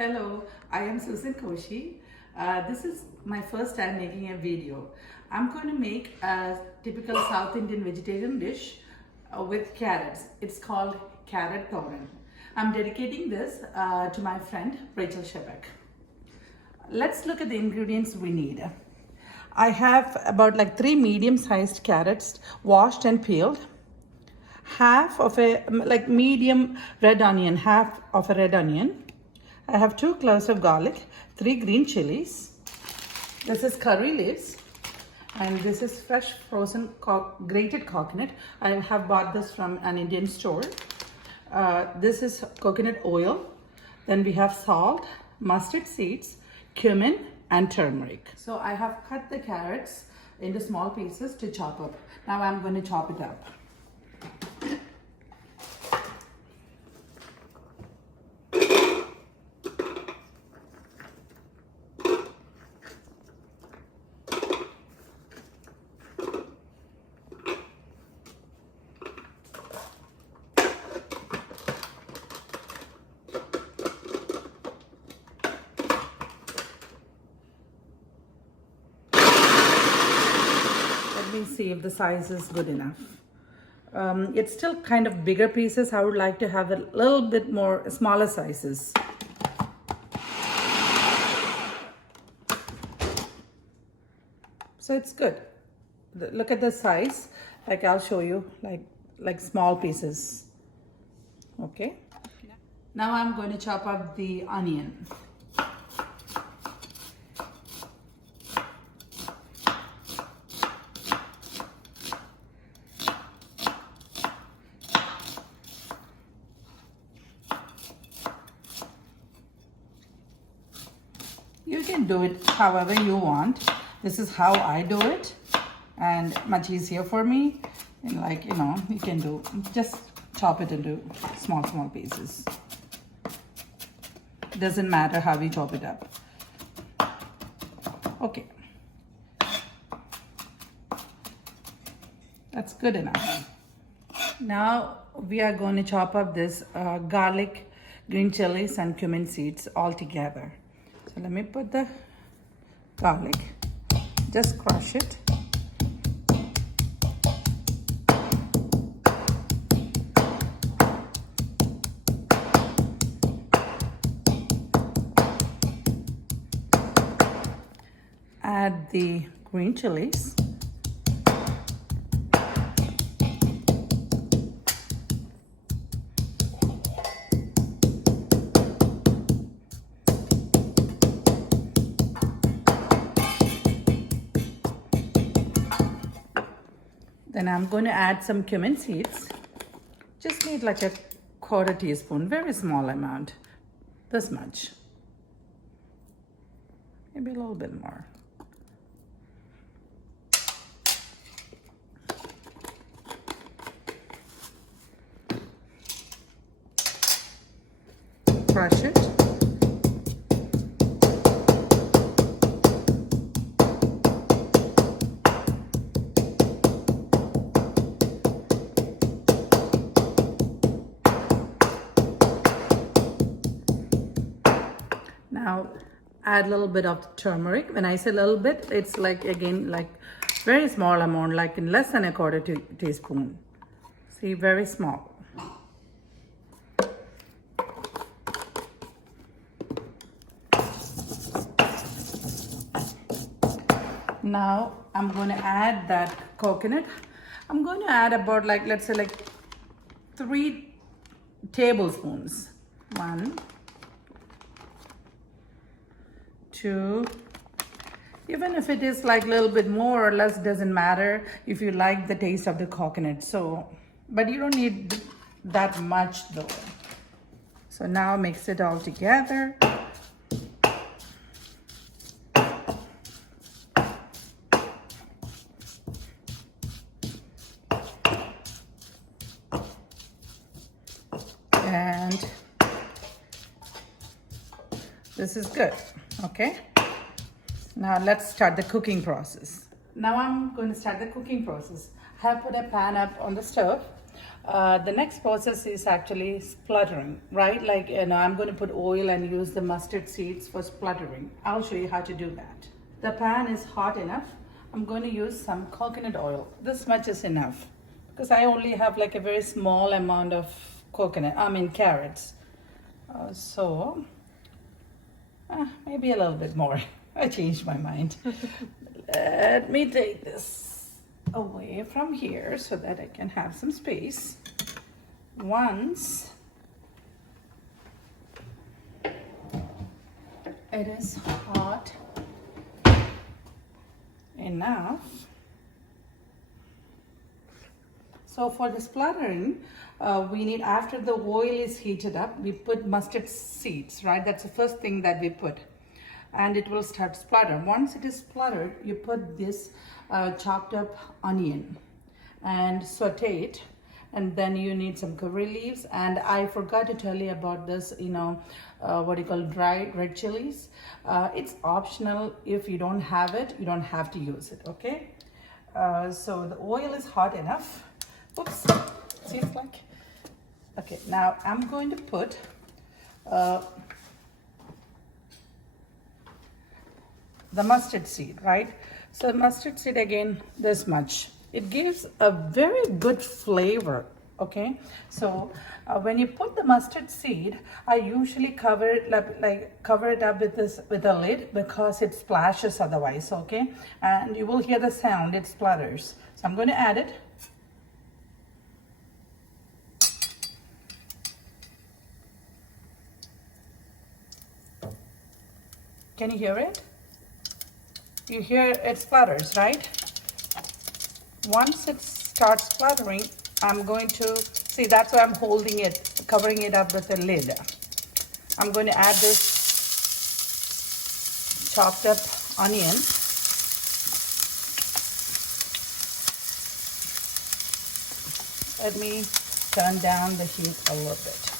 Hello, I am Susan Koshi. This is my first time making a video. I'm going to make a typical South Indian vegetarian dish with carrots. It's called carrot thoran. I'm dedicating this to my friend Rachel Shebek. Let's look at the ingredients we need. I have about 3 medium-sized carrots washed and peeled. Half of a medium red onion, half of a red onion. I have 2 cloves of garlic, 3 green chilies. This is curry leaves, and this is fresh frozen grated coconut. I have bought this from an Indian store. This is coconut oil. Then we have salt, mustard seeds, cumin, and turmeric. So I have cut the carrots into small pieces to chop up. Now I'm going to chop it up. Let me see if the size is good enough. It's still kind of bigger pieces. I would like to have a little bit more smaller sizes. So it's good. Look at the size. I'll show you like small pieces. Okay. Now I'm going to chop up the onion. You can do it however you want. This is how I do it, and much easier for me. And you can just chop it into small pieces. Doesn't matter how you chop it up. Okay. That's good enough. Now we are going to chop up this garlic, green chilies, and cumin seeds all together. So let me put the garlic, just crush it. Add the green chilies. Then I'm going to add some cumin seeds. Just need like a 1/4 teaspoon, very small amount, this much. Maybe a little bit more. Crush it. Now add a little bit of turmeric. When I say a little bit, it's like very small amount, like in less than a 1/4 teaspoon. See, very small. Now I'm going to add that coconut. I'm going to add about let's say 3 tablespoons. 1, 2, even if it is a little bit more or less, doesn't matter if you like the taste of the coconut. So, but you don't need that much though. So now mix it all together. And this is good. Okay, now let's start the cooking process. Now I'm going to start the cooking process. I have put a pan up on the stove. The next process is actually spluttering, right? Like, I'm going to put oil and use the mustard seeds for spluttering. I'll show you how to do that. The pan is hot enough. I'm going to use some coconut oil. This much is enough because I only have like a very small amount of carrots. Maybe a little bit more. I changed my mind. Let me take this away from here so that I can have some space. Once it is hot enough, so for the spluttering, we need, after the oil is heated up, we put mustard seeds, right? That's the first thing that we put, and it will start splutter. Once it is spluttered, you put this chopped up onion and saute it, and then you need some curry leaves. And I forgot to tell you about this, dried red chilies. It's optional. If you don't have it, you don't have to use it, okay? So the oil is hot enough. Oops, seems like. Okay, now I'm going to put the mustard seed, right? So mustard seed, again, this much. It gives a very good flavor, okay? So when you put the mustard seed, I usually cover it up with a lid because it splashes otherwise, okay? And you will hear the sound, it splutters. So I'm going to add it. Can you hear it? You hear it splutters, right? Once it starts spluttering, I'm going to, see, that's why I'm holding it, covering it up with a lid. I'm going to add this chopped up onion. Let me turn down the heat a little bit.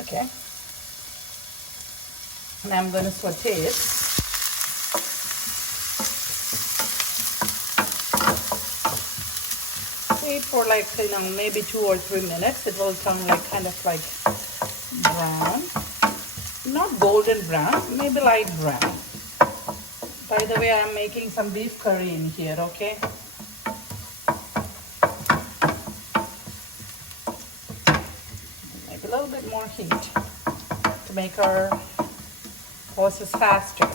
Okay. And I'm going to saute it. Wait for maybe 2 or 3 minutes. It will turn kind of brown. Not golden brown, maybe light brown. By the way, I'm making some beef curry in here, okay? Maybe a little bit more heat to make our process faster.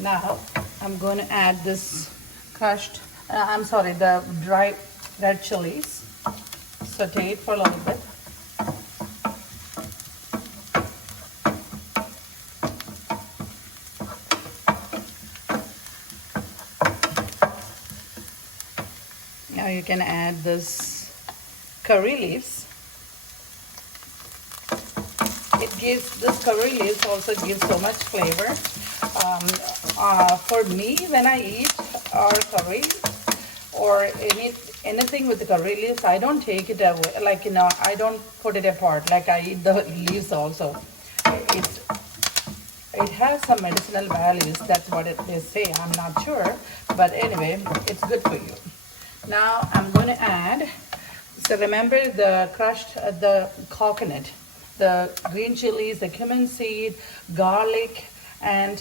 Now I'm going to add this crushed, the dry red chilies. Saute it for a little bit. Now you can add this curry leaves. This curry leaves also gives so much flavor. For me, when I eat our curry or anything with the curry leaves, I don't take it away. I don't put it apart. I eat the leaves also. It has some medicinal values. That's what they say. I'm not sure, but anyway, it's good for you. Now I'm going to add. So remember the crushed the coconut, the green chilies, the cumin seed, garlic, and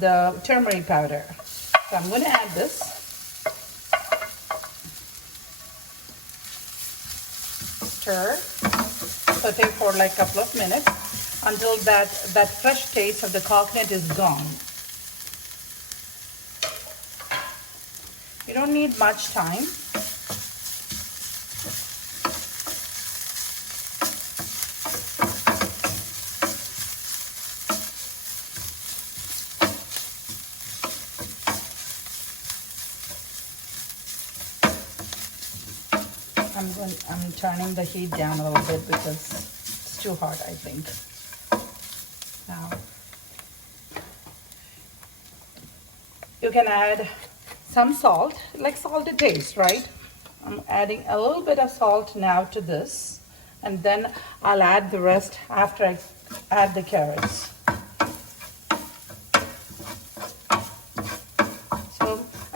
the turmeric powder. So I'm going to add this. Stir, saute for a couple of minutes until that fresh taste of the coconut is gone. You don't need much time. I'm turning the heat down a little bit because it's too hot, I think. Now, you can add some salt, salt to taste, right? I'm adding a little bit of salt now to this, and then I'll add the rest after I add the carrots.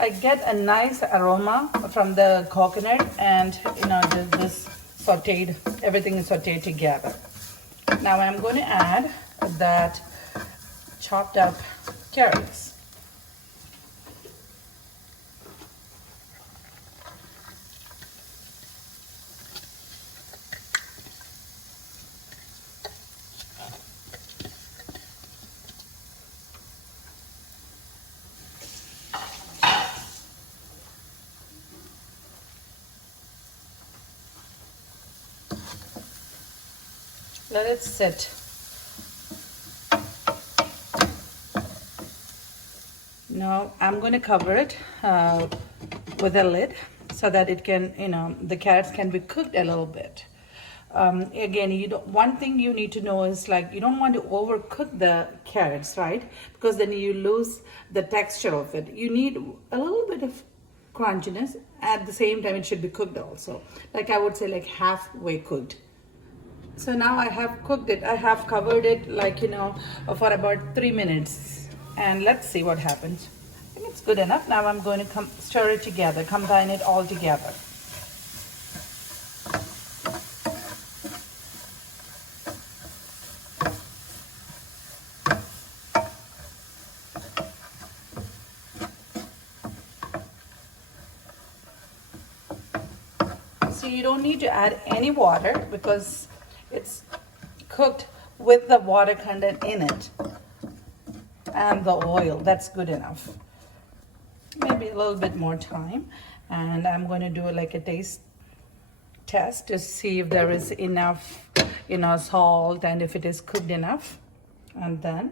like get a nice aroma from the coconut, and this sauteed, everything is sauteed together. Now I'm going to add that chopped up carrots. Let it sit. Now I'm going to cover it with a lid so that it can, the carrots can be cooked a little bit. Again, one thing you need to know is like you don't want to overcook the carrots, right? Because then you lose the texture of it. You need a little bit of crunchiness. At the same time, it should be cooked also. Like I would say like halfway cooked. So now I have cooked it. I have covered it like, for about 3 minutes. And let's see what happens. I think it's good enough. Now I'm going to stir it together, combine it all together. So you don't need to add any water because it's cooked with the water content in it and the oil. That's good enough. Maybe a little bit more time, and I'm going to do like a taste test to see if there is enough salt and if it is cooked enough, and then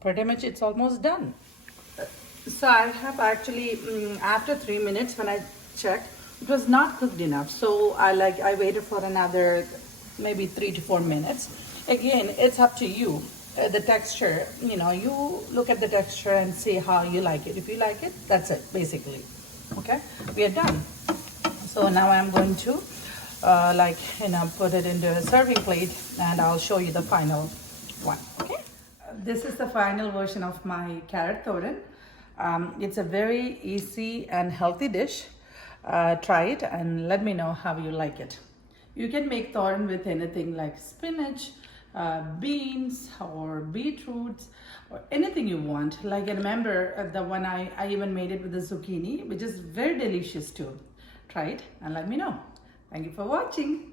pretty much it's almost done. So I have actually after 3 minutes when I checked, it was not cooked enough, so I waited for another maybe 3 to 4 minutes. Again, it's up to you. The texture, you look at the texture and see how you like it. If you like it, that's it basically. Okay, we are done. So now I'm going to put it into a serving plate, and I'll show you the final one. Okay, this is the final version of my carrot thoran. It's a very easy and healthy dish. Try it and let me know how you like it. You can make thoran with anything like spinach, beans or beetroots or anything you want. Like I remember the one I even made it with the zucchini, which is very delicious too. Try it and let me know. Thank you for watching.